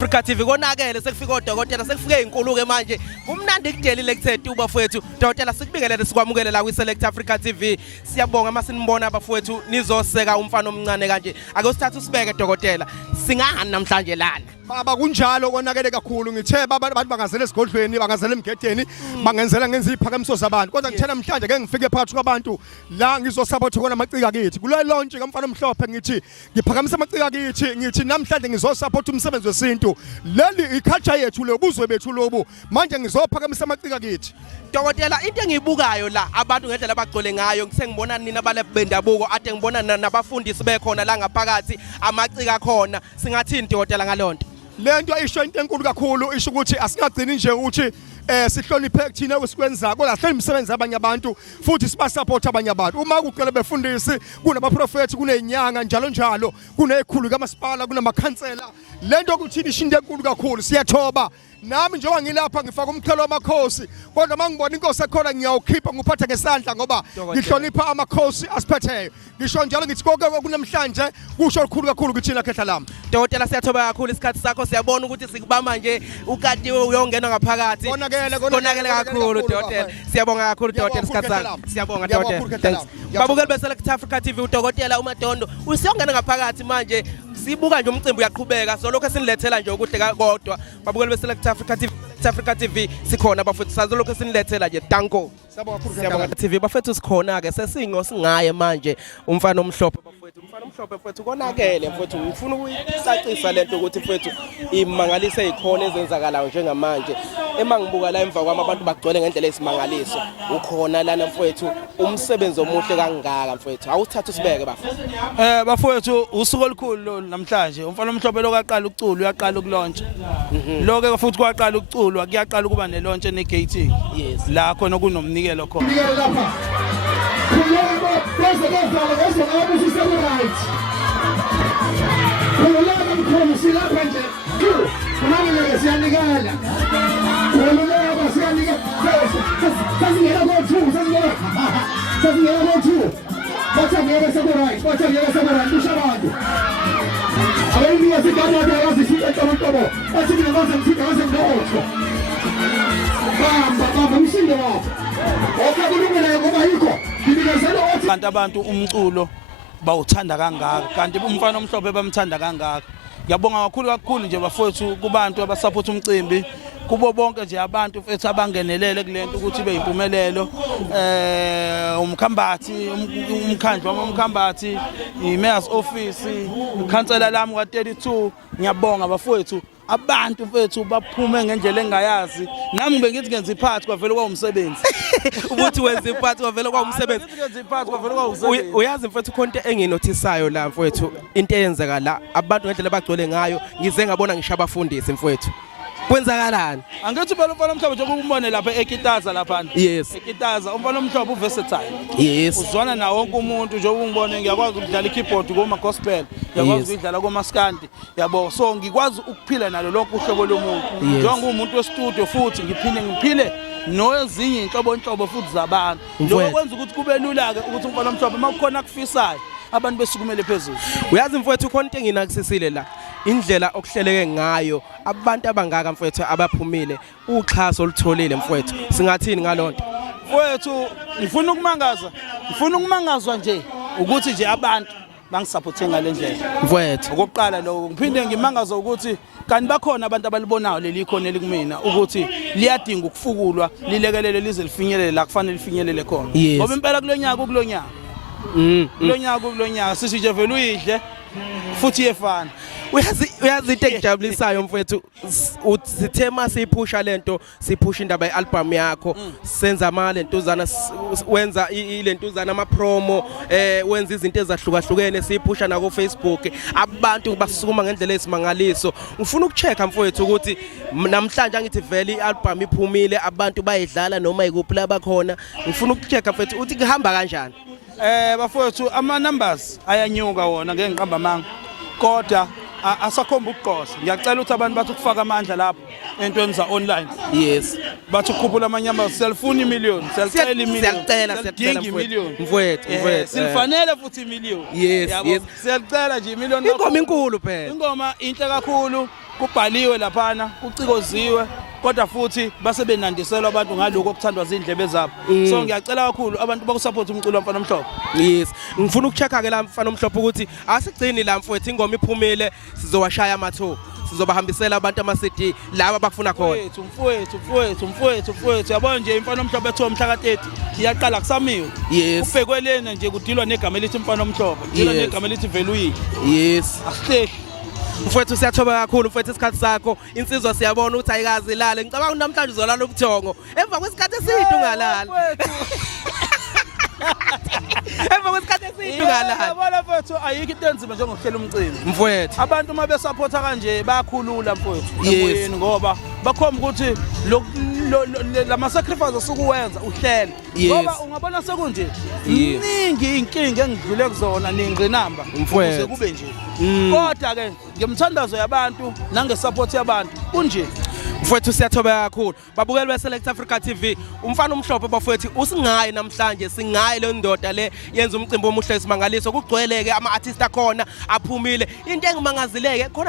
Africa TV konakele sekufika odokotela sekufike inkuluke manje kumnandi kudelile kuthe bafowethu dokotela sikubingelele sikwamukele la kwi-Select Africa TV siyabonga masinibona abafowethu nizoseka umfana omncane kanje ake sithathe usibeke dokotela singahani namhlanje lana baba kunjalo konakele kakhulu ngithe abantu bangazela esigodlweni bangazela emgedeni bangenzela ngenza iphakamiso zabantu kodwa ngithe namhlanje ke ngifike phakathi kwabantu la ngizosupporta khona amacika kithi kulo launch kaMfanomhlophe ngithi ngiphakamisa amacika kithi ngithi namhlanje ngizosupporta umsebenzi wesintu leli iculture yethu lobuzwe bethu lobu manje ngizophakamisa amacika kithi dokotela into engiyibukayo la abantu ngendlela abagcole ngayo ngisengibona nina bale bendabuko ade ngibona nabafundisi bekhona la ngaphakathi amacika khona singathini dokotela ngalonto lento ayisho into enkulu kakhulu isho ukuthi asingagcini nje ukuthi sihloniphe kuthina okusikwenza kodwa hleli imisebenzi abanye abantu futhi siba support abanye abantu uma kuqala befundisi kunabaprofeti kunezinyanga njalo njalo kunezikhulu kamasipala kunamakhansela lento ukuthini isho into enkulu kakhulu siyathoba nami njengoba ngilapha ngifaka umkhelo wamakhosi kodwa mangibona inkosi ekhona ngiyawukhipha nguphatha ngesandla ngoba ngihlonipha amakhosi asiphetheyo ngisho njalo ngithi konke kunamhlanje kusho okukhulu kakhulu kuthina khehla lami dokotela siyathoba kakhulu isikhathi sakho siyabona ukuthi sikubamba nje ukatiwe uyongena ngaphakathi konakele kakhulu dokotela siyabonga kakhulu dokotela isikhathi sakho siyabonga dokotela thanks babukeli be-Select Africa TV udokotela uMadondo usiyongena ngaphakathi manje sibuka nje umcimbi uyaqhubeka so lokho esinilethela nje ukuhle kodwa babukeli be-Select Africa TV sikhona bafethu sazolokho esinilethela nje danko siyabonga TV bafethu sikhona ke sesingo singaye manje umFanomhlophe bafethu umFanomhlophe mfethu konakele mfethu ngifuna ukuyisacisa lento ukuthi mfethu imangalise ezikhona ezenzakalayo njengamanje emangibuka la emva kwami abantu bagcwele ngendlela esimangaliso ukhona lana mfethu umsebenzi omuhle kangaka mfethu awuthatha usibeke bafethu bafethu usuku olukhulu namhlanje umFanomhlophe lokaqala ukucula uyaqala ukulontsha lokho futhi kwaqala ukuculwa kuyaqala ukuba nelontshe negating la khona kunomnikelo khona kanti abantu umculo bawuthanda kangaka kanti umFanomhlophe bamthanda kangaka ngiyabonga kakhulu nje bafowethu kubantu abasupport umcimbi kubo bonke nje abantu mfethu abangenelele kulento ukuthi ibe impumelelo umkhambathi umkhandlu wamkhambathi imayor's office ikhansela lami ka32 ngiyabonga bafowethu abantu mfethu baphume ngendlela engayazi nami bengithi ngenza iphathi kwavela kwa umsebenzi ukuthi wenza iphathi kwavela kwa umsebenzi ngenza iphathi kwavela kwa umsebenzi uyazi mfethu konke enginotisayo la mfethu into eyenzeka la abantu ngendlela bagcwele ngayo ngize ngabona ngisho abafundisi mfethu kwenzakalani angithi phela umFanomhlophe njengoba umbone lapha ekitaza lapha yes ekitaza umFanomhlophe uversatile yes uzwana na wonke umuntu njengoba ungibone ngiyakwazi ukudlala ikeyboard kuma gospel ngiyakwazi ukudlala kuma skandi yabo so ngikwazi ukuphila nalo lonke uhlobo lomuntu njengoba umuntu westudio futhi ngiphile nozinye inhlobonhlobo futhi zabantu lokho kwenza ukuthi kube lula ke ukuthi umFanomhlophe makukhona kufisayo abantu besukumele phezulu uyazi mfethu khona into enginakisisile la indlela okuhleleke ngayo abantu abangaka mfethu abaphumile uxhaso olutholile mfethu singathini ngalonto mfethu ngifuna ukumangazwa nje ukuthi nje abantu bangisupporte ngalendlela mfethu okokuqala lokho ngiphinde ngimangazwa ukuthi kanti bakhona abantu abalibonayo leli khona elikumina ukuthi liyadinga ukufukulwa lilekelele lize lifinyelele la kufanele lifinyelele khona ngoba impela kulonyaka kulonyaka sithi nje vele uyidle futhi yefana uyazi into engijabulisayo mfethu sithema siyiphusha lento siphusha indaba yealbum yakho senza lentuzana wenza ilentuzana ama promo wenza izinto ezahlukahlukene siyiphusha na ku Facebook abantu basukuma ngendlela esimangaliso ngifuna ukuchecka mfethu ukuthi namhlanje ngithi vele ialbum iphumile abantu bayidlala noma ikuphi la bakhona ngifuna ukuchecka mfethu uthi kuhamba kanjani bafowethu ama numbers ayanyuka wona ngeke ngiqamba amanga kodwa asakhomba ukuqosha ngiyacela ukuthi abantu bathi ukufaka amandla lapho entweni za online bathi ukukhuphula amanyama selfuni million siyacela million mfowethu silifanele futhi million yes siyacela nje million ingoma inkulu phela ingoma inhle kakhulu kubhaliwe laphana kucikoziwe kodwa futhi base benandiselwa abantu ngaloko okuthandwa izindlebe zabo so ngiyacela kakhulu abantu bakusupport umculo kaMfanomhlophe. Yes, ngifuna ukuchecka ke la kaMfanomhlophe ukuthi asigcini la mfowethu ingoma iphumile sizowashaya amatho sizobahambisela abantu ama-CD laba bakufuna khona. Mfowethu yabona nje iMfanomhlophe ethiwa mhla ka-30 iyaqala kusamiwe. Yes. Ubhekwe lena nje kudilwa negama elithi Mfanomhlophe kudilwa negama elithi Veluyile. Yes. Asihleki. Mfowethu siyathoba kakhulu mfowethu isikhathi sakho insizwa siyabona ukuthi ayikazi ilale ngicabanga namhlanje uzolala ubuthongo emva kwesikhathi eside ungalala. Emva kwesikhathi eside ungalala. Yabona mfowethu ayikho into enzima njengokuhlela umcimbi. Mfowethu Abantu uma besupporta kanje bayakhulula mfowethu Yes. ngoba bakhomba ukuthi lama sacrifice osukuwenza uhlela Yes. ngoba ungabona sekunje Yes. iningi inkinga engidlule kuzona ningqinamba Mfowethu. kube nje kodwa ke ngemthandazo yabantu nangesupport yabantu kunje. mfowethu siyathoba kakhulu babukeli beSelect Africa TV uMfanomhlophe bafowethu usingayi namhlanje singayi le ndoda le yenza umcimbi omuhle esimangaliso kugcweleke ama-artist akhona aphumile into engimangazileke khona